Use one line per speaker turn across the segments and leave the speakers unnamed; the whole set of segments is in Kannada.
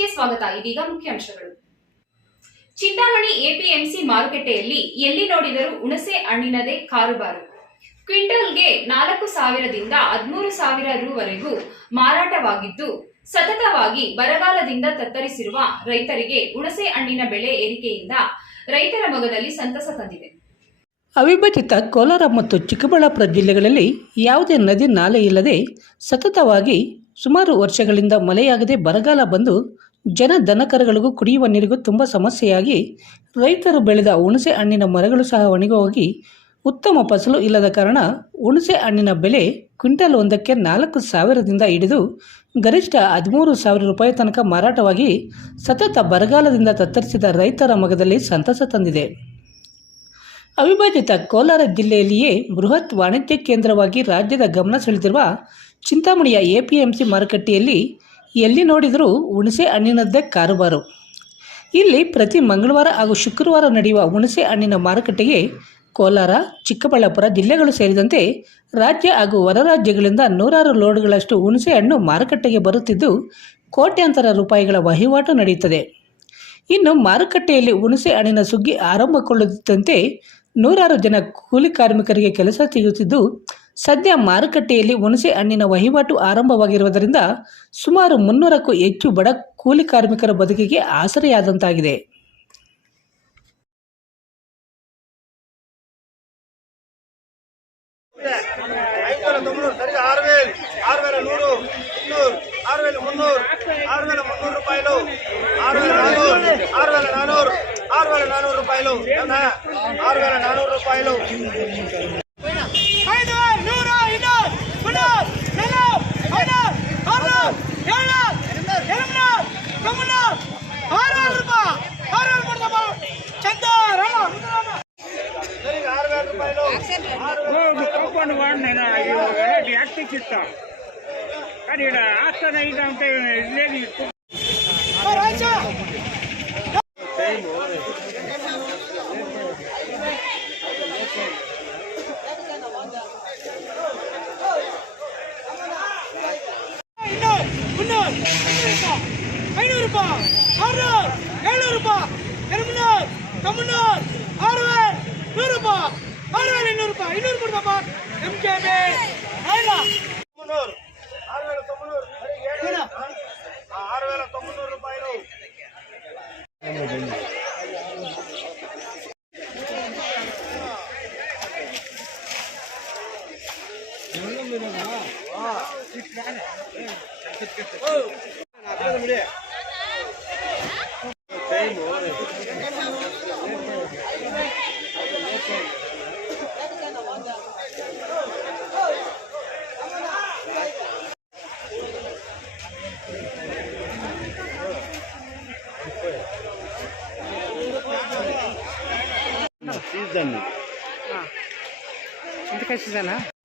ನ್ಯೂಸ್ಗೆ ಸ್ವಾಗತ, ಇದೀಗ ಮುಖ್ಯಾಂಶಗಳು. ಚಿಂತಾಮಣಿ ಎಪಿಎಂಸಿ ಮಾರುಕಟ್ಟೆಯಲ್ಲಿ ಎಲ್ಲಿ ನೋಡಿದರೂ ಹುಣಸೆ ಹಣ್ಣಿನದೇ ಕಾರುಬಾರು. ಕ್ವಿಂಟಲ್ಗೆ ನಾಲ್ಕು ಸಾವಿರದಿಂದ ಹದಿಮೂರು ಸಾವಿರ ರುವರೆಗೂ ಮಾರಾಟವಾಗಿದ್ದು, ಸತತವಾಗಿ ಬರಗಾಲದಿಂದ ತತ್ತರಿಸಿರುವ ರೈತರಿಗೆ ಹುಣಸೆ ಹಣ್ಣಿನ ಬೆಲೆ ಏರಿಕೆಯಿಂದ ರೈತರ ಮೊಗದಲ್ಲಿ ಸಂತಸ ತಂದಿದೆ.
ಅವಿಭಜಿತ ಕೋಲಾರ ಮತ್ತು ಚಿಕ್ಕಬಳ್ಳಾಪುರ ಜಿಲ್ಲೆಗಳಲ್ಲಿ ಯಾವುದೇ ನದಿ ನಾಲೆ ಇಲ್ಲದೆ ಸತತವಾಗಿ ಸುಮಾರು ವರ್ಷಗಳಿಂದ ಮಳೆಯಾಗದೆ ಬರಗಾಲ ಬಂದು ಜನ ದನಕರಗಳಿಗೂ ಕುಡಿಯುವ ನೀರಿಗೂ ತುಂಬ ಸಮಸ್ಯೆಯಾಗಿ ರೈತರು ಬೆಳೆದ ಹುಣಸೆ ಹಣ್ಣಿನ ಮರಗಳು ಸಹ ಒಣಗೋಗಿ ಉತ್ತಮ ಫಸಲು ಇಲ್ಲದ ಕಾರಣ ಹುಣಸೆ ಹಣ್ಣಿನ ಬೆಲೆ ಕ್ವಿಂಟಲ್ ಒಂದಕ್ಕೆ ನಾಲ್ಕು ಸಾವಿರದಿಂದ ಹಿಡಿದು ಗರಿಷ್ಠ ಹದಿಮೂರು ಸಾವಿರ ರೂಪಾಯಿ ತನಕ ಮಾರಾಟವಾಗಿ ಸತತ ಬರಗಾಲದಿಂದ ತತ್ತರಿಸಿದ ರೈತರ ಮಗದಲ್ಲಿ ಸಂತಸ ತಂದಿದೆ. ಅವಿಭಜಿತ ಕೋಲಾರ ಜಿಲ್ಲೆಯಲ್ಲಿಯೇ ಬೃಹತ್ ವಾಣಿಜ್ಯ ಕೇಂದ್ರವಾಗಿ ರಾಜ್ಯದ ಗಮನ ಸೆಳೆದಿರುವ ಚಿಂತಾಮಣಿಯ ಎಪಿಎಂಸಿ ಮಾರುಕಟ್ಟೆಯಲ್ಲಿ ಎಲ್ಲಿ ನೋಡಿದರೂ ಹುಣಸೆ ಹಣ್ಣಿನದ್ದೇ ಕಾರುಬಾರು. ಇಲ್ಲಿ ಪ್ರತಿ ಮಂಗಳವಾರ ಹಾಗೂ ಶುಕ್ರವಾರ ನಡೆಯುವ ಹುಣಸೆ ಹಣ್ಣಿನ ಮಾರುಕಟ್ಟೆಗೆ ಕೋಲಾರ, ಚಿಕ್ಕಬಳ್ಳಾಪುರ ಜಿಲ್ಲೆಗಳು ಸೇರಿದಂತೆ ರಾಜ್ಯ ಹಾಗೂ ಹೊರ ರಾಜ್ಯಗಳಿಂದ ನೂರಾರು ಲೋಡ್ಗಳಷ್ಟು ಹುಣಸೆ ಹಣ್ಣು ಮಾರುಕಟ್ಟೆಗೆ ಬರುತ್ತಿದ್ದು, ಕೋಟ್ಯಾಂತರ ರೂಪಾಯಿಗಳ ವಹಿವಾಟು ನಡೆಯುತ್ತದೆ. ಇನ್ನು ಮಾರುಕಟ್ಟೆಯಲ್ಲಿ ಹುಣಸೆ ಹಣ್ಣಿನ ಸುಗ್ಗಿ ಆರಂಭಗೊಳ್ಳುತ್ತಿದ್ದಂತೆ ನೂರಾರು ಜನ ಕೂಲಿ ಕಾರ್ಮಿಕರಿಗೆ ಕೆಲಸ ಸಿಗುತ್ತಿದ್ದು ಸದ್ಯ ಮಾರುಕಟ್ಟೆಯಲ್ಲಿ ಹುಣಸೆ ಹಣ್ಣಿನ ವಹಿವಾಟು ಆರಂಭವಾಗಿರುವುದರಿಂದ ಸುಮಾರು ಮುನ್ನೂರಕ್ಕೂ ಹೆಚ್ಚು ಬಡ ಕೂಲಿ ಕಾರ್ಮಿಕರ ಬದುಕಿಗೆ ಆಸರೆಯಾದಂತಾಗಿದೆ
ಐದು వేల తొమ్మిది సరిగా ఆరు
ఇది యాక్టివ్ ఇస్తా కానీ ఇక్కడ ఆస్థాన ఇది అంటే లేదు
రాజా ಇನ್ನೂರು ಮುನ್ನೂರು ಐನೂರು ರೂಪಾಯಿ ಆರುನೂರು ಏಳ್ನೂರು ರೂಪಾಯಿ ಎರಡ್ನೂರು ತೊಂಬನ್ನೂರು ಆರು ವೇಲ್ ನೂರು ರೂಪಾಯಿ ಆರು ವೇಲ್ ಇನ್ನೂರು Season.
Ah, onde
que é season.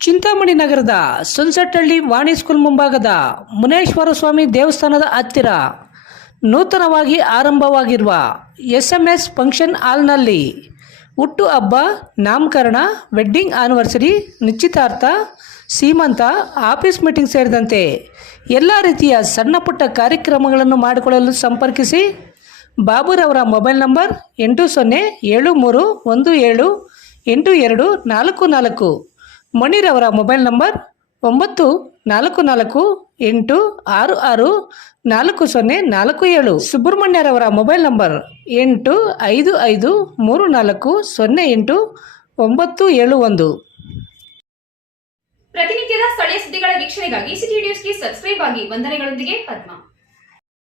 Chintamani ನಗರದ ಸುನ್ಸಟ್ಟಹಳ್ಳಿ ವಾಣಿ ಸ್ಕೂಲ್ ಮುಂಭಾಗದ ಮುನೇಶ್ವರ ಸ್ವಾಮಿ ದೇವಸ್ಥಾನದ ಹತ್ತಿರ ನೂತನವಾಗಿ ಆರಂಭವಾಗಿರುವ ಎಸ್ ಎಂ ಎಸ್ ಫಂಕ್ಷನ್ ಹಾಲ್ನಲ್ಲಿ ಹುಟ್ಟು ಹಬ್ಬ, ನಾಮಕರಣ, ವೆಡ್ಡಿಂಗ್ ಆನಿವರ್ಸರಿ, ನಿಶ್ಚಿತಾರ್ಥ, ಸೀಮಂತ, ಆಫೀಸ್ ಮೀಟಿಂಗ್ ಸೇರಿದಂತೆ ಎಲ್ಲ ರೀತಿಯ ಸಣ್ಣ ಪುಟ್ಟ ಕಾರ್ಯಕ್ರಮಗಳನ್ನು ಮಾಡಿಕೊಳ್ಳಲು ಸಂಪರ್ಕಿಸಿ ಬಾಬುರವರ ಮೊಬೈಲ್ ನಂಬರ್ ಎಂಟು ಸೊನ್ನೆ ಏಳು ಮೂರು ಒಂದು ಏಳು ಎಂಟು ಎರಡು ನಾಲ್ಕು ನಾಲ್ಕು. ಮಣಿರವರ ಮೊಬೈಲ್ ನಂಬರ್ ಒಂಬತ್ತು ನಾಲ್ಕು ನಾಲ್ಕು ಎಂಟು ಆರು ಆರು ನಾಲ್ಕು ಸೊನ್ನೆ ನಾಲ್ಕು ಏಳು. ಸುಬ್ರಹ್ಮಣ್ಯರವರ ಮೊಬೈಲ್ ನಂಬರ್ ಎಂಟು ಐದು ಐದು ಮೂರು ನಾಲ್ಕು ಸೊನ್ನೆ ಎಂಟು ಒಂಬತ್ತು ಏಳು ಒಂದು.
ಪ್ರತಿನಿತ್ಯದ ಸ್ಥಳೀಯ ಸುದ್ದಿಗಳ ವೀಕ್ಷಣೆಗಾಗಿ ಸಿಟಿ ನ್ಯೂಸ್ಗೆ ಸಬ್ಸ್ಕ್ರೈಬ್ ಆಗಿ ವಂದನೆಗಳೊಂದಿಗೆ ಪದ್ಮ.